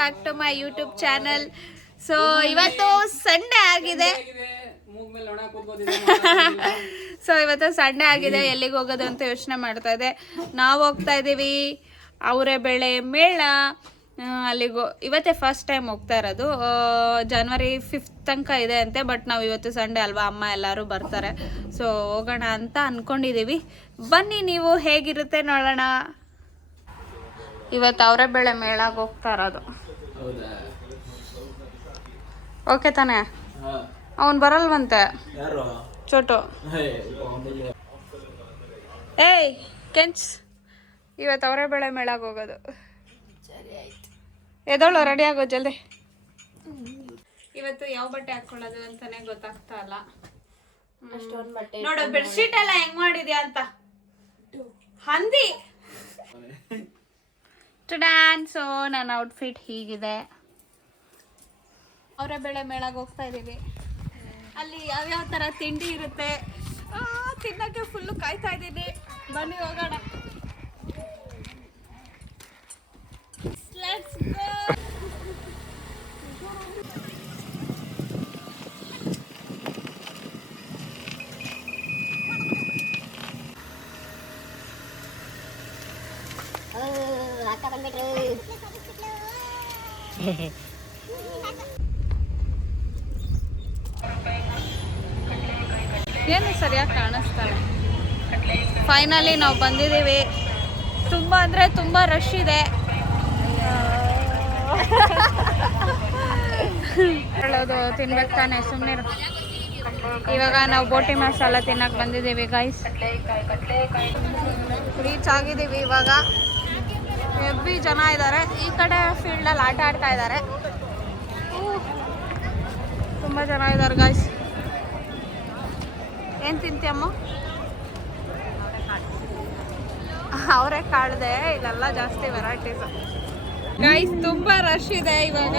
Back to my YouTube channel so ಇವತ್ತು Sunday ಆಗಿದೆ. So ಇವತ್ತು ಸಂಡೇ ಆಗಿದೆ. ಎಲ್ಲಿಗೆ ಹೋಗೋದು ಅಂತ ಯೋಚನೆ ಮಾಡ್ತಾ ಇದೆ. ನಾವು ಹೋಗ್ತಾ ಇದ್ದೀವಿ ಅವರೇ ಬೆಳೆ ಮೇಳ ಅಲ್ಲಿಗೆ, ಇವತ್ತೇ ಫಸ್ಟ್ ಟೈಮ್ ಹೋಗ್ತಾ ಇರೋದು. ಜನವರಿ ಫಿಫ್ತ್ ತನಕ ಇದೆ ಅಂತೆ ಬಟ್ ನಾವು ಇವತ್ತು ಸಂಡೇ ಅಲ್ವಾ, ಅಮ್ಮ ಎಲ್ಲರೂ ಬರ್ತಾರೆ. ಸೊ ಹೋಗೋಣ ಅಂತ ಅಂದ್ಕೊಂಡಿದ್ದೀವಿ ಬನ್ನಿ ನೀವು, ಹೇಗಿರುತ್ತೆ ನೋಡೋಣ. ಇವತ್ತು ಅವರೇ ಬೆಳೆ ಮೇಳಾಗ ಹೋಗ್ತಾ ಇರೋದು. ಹೌದಾ? ಓಕೆ ತಾನೆ. ಅವನು ಬರಲ್ವಂತೆ. ಯಾರು? ಚೋಟು. ಏಯ್ ಕೆಂಚ್. ಇವತ್ತು ಅವರೇ ಬೆಳೆ ಮೇಳಾಗ ಹೋಗೋದು. ಎದೋಳು ರೆಡಿ ಆಗೋ ಜಲ್ದಿ. ಇವತ್ತು ಯಾವ ಬಟ್ಟೆ ಹಾಕೊಳ್ಳೋದು ಅಂತಾನೆ ಗೊತ್ತಾಗ್ತಾ ಇಲ್ಲ. ನೋಡು ಬೆಡ್ಶೀಟ್ ಎಲ್ಲ ಹೆಂಗ್ ಮಾಡಿದ್ಯಾ ಅಂತ. ಹಂದಿ. ಡ್ಯಾನ್ ಸೊ ನನ್ನ ಔಟ್ಫಿಟ್ ಹೀಗಿದೆ. ಅವರ ಬೆಳೆ ಮೇಳಾಗ ಹೋಗ್ತಾ ಇದ್ದೀವಿ. ಅಲ್ಲಿ ಯಾವ್ಯಾವ ತರ ತಿಂಡಿ ಇರುತ್ತೆ? ತಿನ್ನಕ್ಕೆ ಫುಲ್ಲು ಕಾಯ್ತಾ ಇದ್ದೀನಿ. ಬನ್ನಿ ಹೋಗೋಣ. ಏನು ಸರಿಯಾಗಿ ಕಾಣಿಸ್ತಾರೆ ಫೈನಲಿ ನಾವು ಬಂದಿದ್ದೀವಿ. ತುಂಬ ಅಂದರೆ ತುಂಬ ರಶ್ ಇದೆ. ಹೇಳೋದು ತಿನ್ಬೇಕು ತಾನೆ ಸುಮ್ಮನೆ ಇವಾಗ ನಾವು ಬೋಟಿ ಮಸಾಲ ತಿನ್ನಕ್ಕೆ ಬಂದಿದ್ದೀವಿ ಗೈಸ್ ರೀಚ್ ಆಗಿದ್ದೀವಿ ಇವಾಗ. ಹೆಬ್ಬಿ ಜನ ಇದ್ದಾರೆ ಈ ಕಡೆ ಫೀಲ್ಡಲ್ಲಿ ಆಟ ಆಡ್ತಾ ಇದ್ದಾರೆ ತುಂಬ ಜನ ಇದ್ದಾರೆ ಗಾಯ್ಸ್ ಏನು ತಿಂತೀಯಮ್ಮ ಅವರೇ ಕಾಳ್ದೆ, ಇಲ್ಲೆಲ್ಲ ಜಾಸ್ತಿ ವೆರೈಟೀಸ್ ಗೈಸ್ ತುಂಬಾ ರಶ್ ಇದೆ ಇವಾಗ.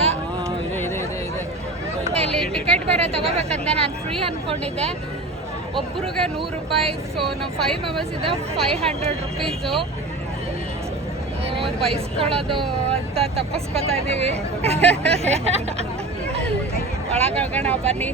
ಇಲ್ಲಿ ಟಿಕೆಟ್ ಬೇರೆ ತಗೋಬೇಕಂತ ನಾನು ಫ್ರೀ ಅನ್ಕೊಂಡಿದ್ದೆ. ಒಬ್ರಿಗೆ ನೂರು ರೂಪಾಯಿ ಸೊ ನಾವು ಫೈವ್ ಮೆಂಬರ್ಸ್ ಇದೆ ಫೈವ್ ಹಂಡ್ರೆಡ್ ರುಪೀಸು ಬೈಸ್ಕೊಳ್ಳೋದು ಅಂತ ತಪ್ಪಿಸ್ಕೊತಾ ಇದ್ದೀವಿ. ಒಳಗೊಳಗಣ ಬನ್ನಿ.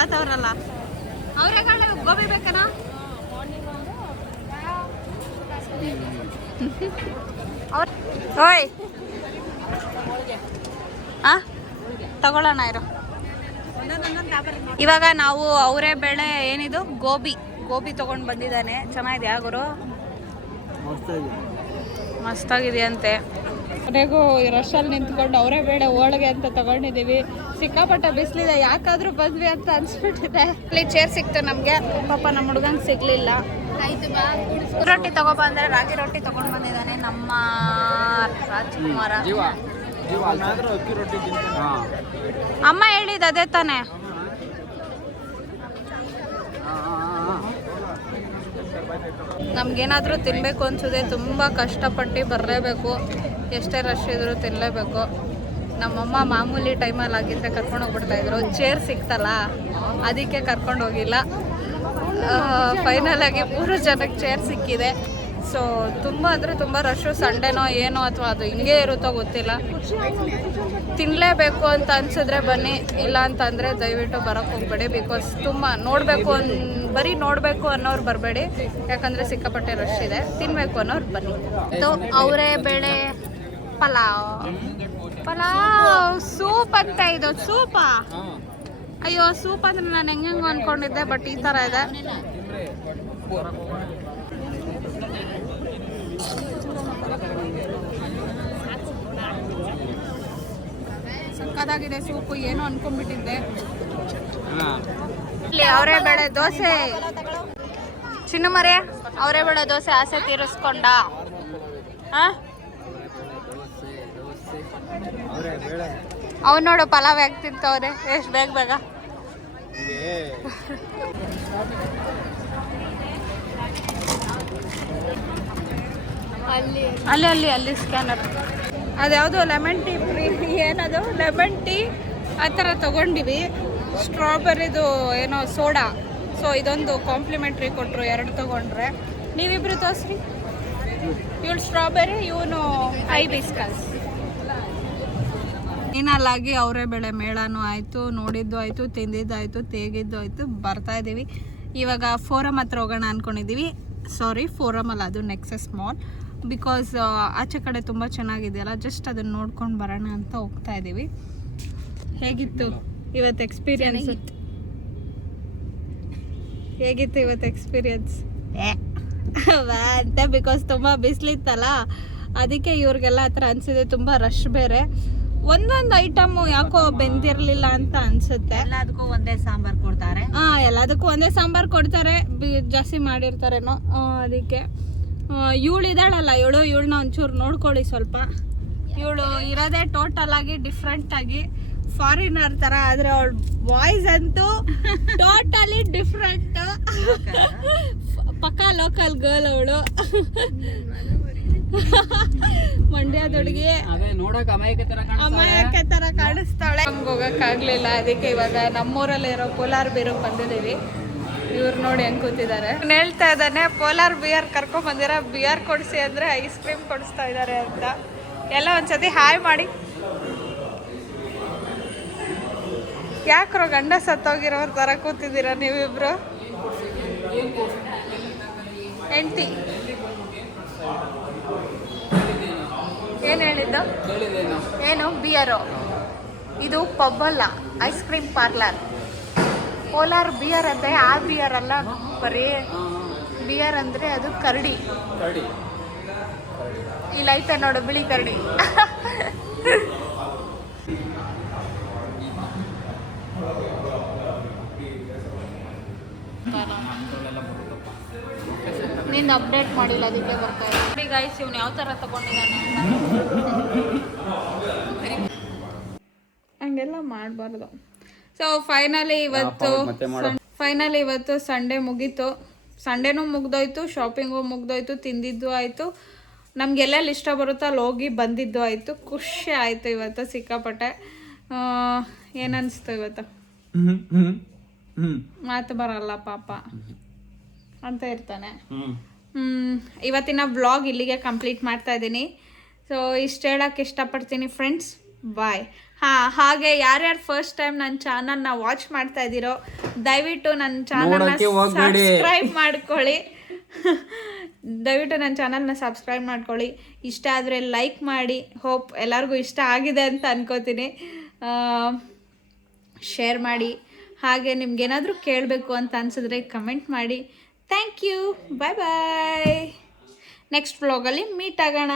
ಅವ್ರು ತಗೋತವ್ರಲ್ಲ ಅವರೇ ಕಾಳ ಗೋಬಿ ಬೇಕನ? ಓಯ್. ಆ? ತಗೊಳ್ಳೋಣ ಇರು. ಇವಾಗ ನಾವು ಅವರೇ ಬೆಳೆ ಏನಿದು? ಗೋಬಿ. ಗೋಬಿ ತಗೊಂಡು ಬಂದಿದ್ದಾನೆ. ಚೆನ್ನಾಗಿದೆಯಾ ಗುರು? ಮಸ್ತಾಗಿದೆಯಂತೆ. ಕೊನೆಗೂ ರಶಲ್ಲಿ ನಿಂತ್ಕೊಂಡು ಅವರೇ ಬೇಡ ಹೋಳಿಗೆ ಅಂತ ತಗೊಂಡಿದ್ದೀವಿ. ಸಿಕ್ಕಾಪಟ್ಟೆ ಬಿಸಿಲಿದೆ ಯಾಕಾದ್ರೂ ಬಂದ್ವಿ ಅಂತ ಅನ್ಸ್ಬಿಟ್ಟಿದೆ. ಅಲ್ಲಿ ಚೇರ್ ಸಿಕ್ತು ನಮಗೆ. ಪಾಪ ನಮ್ಮ ಹುಡುಗಂಗೆ ಸಿಗ್ಲಿಲ್ಲ. ರೊಟ್ಟಿ ತಗೊಬಂದ್ರೆ ರಾಗಿ ರೊಟ್ಟಿ ತಗೊಂಡು ಬಂದಿದ್ದಾನೆ ನಮ್ಮ ರಾಜ್ಕುಮಾರ. ಅಮ್ಮ ಹೇಳಿದ ಅದೇ ತಾನೆ. ನಮ್ಗೇನಾದ್ರೂ ತಿನ್ನಬೇಕು ಅನ್ಸುತ್ತೆ ತುಂಬ ಕಷ್ಟಪಟ್ಟು ಬರಲೇಬೇಕು. ಎಷ್ಟೇ ರಶ್ ಇದ್ರು ತಿನ್ನಲೇಬೇಕು ನಮ್ಮಮ್ಮ ಮಾಮೂಲಿ ಟೈಮಲ್ಲಿ ಆಗಿದ್ರೆ ಕರ್ಕೊಂಡು ಹೋಗ್ಬಿಡ್ತಾ ಇದ್ರು. ಚೇರ್ ಸಿಕ್ತಲ್ಲ, ಅದಕ್ಕೆ ಕರ್ಕೊಂಡು ಹೋಗಿಲ್ಲ. ಫೈನಲ್ ಆಗಿ ಮೂರು ಜನಕ್ಕೆ ಚೇರ್ ಸಿಕ್ಕಿದೆ. ಸೊ ತುಂಬ ಅಂದರೆ ತುಂಬ ರಶ್ಶು ಸಂಡೇನೋ ಏನೋ ಅಥವಾ ಅದು ಹಿಂಗೆ ಇರುತ್ತೋ ಗೊತ್ತಿಲ್ಲ. ತಿನ್ನಲೇಬೇಕು ಅಂತ ಅನ್ಸಿದ್ರೆ ಬನ್ನಿ ಇಲ್ಲ ಅಂತಂದರೆ ದಯವಿಟ್ಟು ಬರೋಕ್ಕೆ ಹೋಗ್ಬೇಡಿ ಬಿಕಾಸ್ ತುಂಬ ನೋಡಬೇಕು ಅನ್ ಬರೀ ನೋಡಬೇಕು ಅನ್ನೋರು ಬರಬೇಡಿ ಯಾಕಂದರೆ ಸಿಕ್ಕಾಪಟ್ಟೆ ರಶ್ ಇದೆ. ತಿನ್ನಬೇಕು ಅನ್ನೋರು ಬನ್ನಿ. ಅವರೇ ಬೇಳೆ ಪಲಾವ್. ಪಲಾವ್ ಸೂಪ್ ಅಂತ ಇದು ಸೂಪಾ? ಅಯ್ಯೋ ಸೂಪ್ ಅಂದ್ರೆ ನಾನು ಹೆಂಗೆ ಅನ್ಕೊಂಡಿದ್ದೆ ಬಟ್ ಈ ಥರ ಇದೆ. ಸಕ್ಕದಾಗಿದೆ ಸೂಪು ಏನೋ ಅನ್ಕೊಂಡ್ಬಿಟ್ಟಿದ್ದೆ. ಇಲ್ಲಿ ಅವರೇ ಬೇಳೆ ದೋಸೆ. ಚಿನ್ನಮರೆ ಅವರೇ ಬೇಳೆ ದೋಸೆ ಆಸೆ ತೀರಿಸ್ಕೊಂಡ. ಆ? ಅವರೇ ಬೇಳೆ ಅವ್ನು ನೋಡು ಪಲಾವ್ ಯಾಕೆ ತಿಂತವ್ರೆ. ಎಷ್ಟು ಬೇಗ ಬೇಗ. ಅಲ್ಲಿ ಅಲ್ಲಿ. ಅಲ್ಲಿ ಅಲ್ಲಿ ಸ್ಕ್ಯಾನರ್ ಅದ್ಯಾವುದು ಲೆಮನ್ ಟೀ ಫ್ರೀ ಏನದು? ಲೆಮನ್ ಟೀ ಆ ಥರ ತೊಗೊಂಡಿವಿ. ಸ್ಟ್ರಾಬೆರಿದು ಏನೋ ಸೋಡಾ ಸೊ ಇದೊಂದು ಕಾಂಪ್ಲಿಮೆಂಟ್ರಿ ಕೊಟ್ಟರು ಎರಡು ತೊಗೊಂಡ್ರೆ. ನೀವಿಬ್ರು ತೋರಿಸ್ರಿ. ಇವಳು ಸ್ಟ್ರಾಬೆರಿ ಇವನು ಐ ಬಿಸ್ಕಸ್ ಏನಲ್ಲಾಗಿ ಅವರೇ ಬೆಳೆ ಮೇಳನೂ ಆಯಿತು, ನೋಡಿದ್ದು ಆಯಿತು, ತಿಂದಿದ್ದು ಆಯಿತು, ತೇಗಿದ್ದು ಆಯಿತು, ಬರ್ತಾ ಇದ್ದೀವಿ ಇವಾಗ ಫೋರಮ್ ಹತ್ರ ಹೋಗೋಣ ಅಂದ್ಕೊಂಡಿದ್ದೀವಿ ಸಾರಿ ಫೋರಮ್ ಅಲ್ಲ, ಅದು ನೆಕ್ಸಸ್ ಮಾಲ್ ಬಿಕಾಸ್ ಆಚೆ ಕಡೆ ತುಂಬ ಚೆನ್ನಾಗಿದೆಯಲ್ಲ ಜಸ್ಟ್ ಅದನ್ನು ನೋಡ್ಕೊಂಡು ಬರೋಣ ಅಂತ ಹೋಗ್ತಾ ಇದ್ದೀವಿ ಹೇಗಿತ್ತು ಇವತ್ತು ಎಕ್ಸ್ಪೀರಿಯನ್ಸ್ ಹೇಗಿತ್ತು ಇವತ್ತು ಎಕ್ಸ್ಪೀರಿಯನ್ಸ್ ಅಂತ ಬಿಕಾಸ್ ತುಂಬ ಬಿಸಿಲಿತ್ತಲ್ಲ. ಅದಕ್ಕೆ ಇವ್ರಿಗೆಲ್ಲ ಆ ಥರ ಅನಿಸಿದೆ ತುಂಬ ರಶ್ ಬೇರೆ. ಒಂದೊಂದು ಐಟಮು ಯಾಕೋ ಬೆಂದಿರಲಿಲ್ಲ ಅಂತ ಅನ್ಸುತ್ತೆ. ಎಲ್ಲದಕ್ಕೂ ಒಂದೇ ಸಾಂಬಾರ್ ಕೊಡ್ತಾರೆ. ಹಾಂ ಎಲ್ಲದಕ್ಕೂ ಒಂದೇ ಸಾಂಬಾರ್ ಕೊಡ್ತಾರೆ ಬಿ- ಜಾಸ್ತಿ ಮಾಡಿರ್ತಾರೇನೋ ಅದಕ್ಕೆ. ಇವಳು ಇದ್ದಾಳಲ್ಲ ಇವಳು ಇವಳನ್ನ ಒಂಚೂರು ನೋಡ್ಕೊಳ್ಳಿ ಸ್ವಲ್ಪ. ಇವಳು ಇರೋದೇ ಟೋಟಲ್ ಆಗಿ ಡಿಫ್ರೆಂಟ್ ಆಗಿ ಫಾರಿನರ್ ತರ ಆದ್ರೆ ಅವಳ ವಾಯ್ಸ್ ಅಂತೂ ಟೋಟಲಿ ಡಿಫ್ರೆಂಟ್ ಪಕ್ಕಾ ಲೋಕಲ್ ಗರ್ಲ್ ಅವಳು. ಮಂಡ್ಯದ ಹುಡುಗಿ ಅದೇ ನೋಡಕ್ ಅಮಾಯಕ ತರ ಕಾಣಿಸ್ತಾಳೆ. ನಮ್ಗೆ ಹೋಗಕ್ಕಾಗ್ಲಿಲ್ಲ ಅದಕ್ಕೆ ಇವಾಗ ನಮ್ಮೂರಲ್ಲಿ ಇರೋ ಕೋಲಾರ ಬೀರಿಗೆ ಬಂದಿದ್ದೀವಿ. ಇವ್ರು ನೋಡಿ ಹೆಂಗ್ ಕೂತಿದ್ದಾರೆ. ಹೇಳ್ತಾ ಇದ್ದಾನೆ ಪೋಲಾರ್ ಬಿಯರ್ ಕರ್ಕೊಂಡ್ ಬಂದಿರ ಬಿಯರ್ ಕೊಡಿಸಿ ಅಂದ್ರೆ ಐಸ್ ಕ್ರೀಮ್ ಕೊಡಿಸ್ತಾ ಇದ್ದಾರೆ ಅಂತ. ಎಲ್ಲ ಒಂದ್ಸತಿ ಹಾಯ್ ಮಾಡಿ. ಯಾಕ್ರೋ ಗಂಡ ಸತ್ತೋಗಿರೋರ್ ತರ ಕೂತಿದ್ದೀರ ನೀವಿಬ್ರು? ಹೆಂಡತಿ. ಏನ್ ಹೇಳಿದ್ದು? ಏನು? ಬಿಯರು. ಇದು ಪಬ್ಬಲ್ಲ ice cream parlour. Kolar beer ಅಂತ ಆ ಬಿಯರ್ ಅಲ್ಲ ಬರೀ ಬಿಯರ್ ಅಂದ್ರೆ ಅದು ಕರಡಿ. ಕರಡಿ. ಇಲ್ಲ ಐತೆ ನೋಡು ಬಿಳಿ ಕರಡಿ. ನೀನು ಅಪ್ಡೇಟ್ ಮಾಡಿಲ್ಲ ಅದಕ್ಕೆ ಬರ್ತಾ ಇಲ್ಲ. ಗಾಯ್ಸ್ ಗೈಸ್ ಇವ್ನು ಯಾವ ಥರ ತಗೊಂಡಿದ್ದಾನೆ ಹಂಗೆಲ್ಲ ಮಾಡಬಾರ್ದು. ಸೊ ಫೈನಲಿ ಇವತ್ತು ಫೈನಲಿ ಇವತ್ತು ಸಂಡೇ ಮುಗೀತು. ಸಂಡೇನೂ ಮುಗ್ದೋಯ್ತು ಶಾಪಿಂಗು ಮುಗ್ದೋಯ್ತು ತಿಂದಿದ್ದು ಆಯಿತು. ನಮ್ಗೆ ಎಲ್ಲೆಲ್ಲಿ ಇಷ್ಟ ಬರುತ್ತೋ ಅಲ್ಲಿ ಹೋಗಿ ಬಂದಿದ್ದು ಆಯಿತು. ಖುಷಿ ಆಯಿತು ಇವತ್ತು ಸಿಕ್ಕಾಪಟ್ಟೆ. ಏನನ್ನಿಸ್ತು ಇವತ್ತು? ಮಾತು ಬರಲ್ಲ ಪಾಪ. ಅಂತ ಇರ್ತಾನೆ. ಹ್ಮ್. ಇವತ್ತಿನ ವ್ಲಾಗ್ ಇಲ್ಲಿಗೆ ಕಂಪ್ಲೀಟ್ ಮಾಡ್ತಾ ಇದ್ದೀನಿ. ಸೊ ಇಷ್ಟ ಹೇಳಕ್ಕೆ ಇಷ್ಟಪಡ್ತೀನಿ ಫ್ರೆಂಡ್ಸ್ ಬಾಯ್ ಹಾಂ ಹಾಗೆ ಯಾರ್ಯಾರು ಫಸ್ಟ್ ಟೈಮ್ ನನ್ನ ಚಾನಲ್ನ ವಾಚ್ ಮಾಡ್ತಾ ಇದ್ದೀರೋ ದಯವಿಟ್ಟು ನನ್ನ ಚಾನಲ್ನ ಸಬ್ಸ್ಕ್ರೈಬ್ ಮಾಡ್ಕೊಳ್ಳಿ. ದಯವಿಟ್ಟು ನನ್ನ ಚಾನಲ್ನ ಸಬ್ಸ್ಕ್ರೈಬ್ ಮಾಡ್ಕೊಳ್ಳಿ. ಇಷ್ಟ ಆದರೆ ಲೈಕ್ ಮಾಡಿ. ಹೋಪ್ ಎಲ್ಲರಿಗೂ ಇಷ್ಟ ಆಗಿದೆ ಅಂತ ಅನ್ಕೋತೀನಿ. ಶೇರ್ ಮಾಡಿ. ಹಾಗೆ ನಿಮ್ಗೇನಾದರೂ ಕೇಳಬೇಕು ಅಂತ ಅನ್ಸಿದ್ರೆ ಕಮೆಂಟ್ ಮಾಡಿ. Thank you bye bye next ವ್ಲಾಗಲ್ಲಿ ಮೀಟ್ ಆಗೋಣ.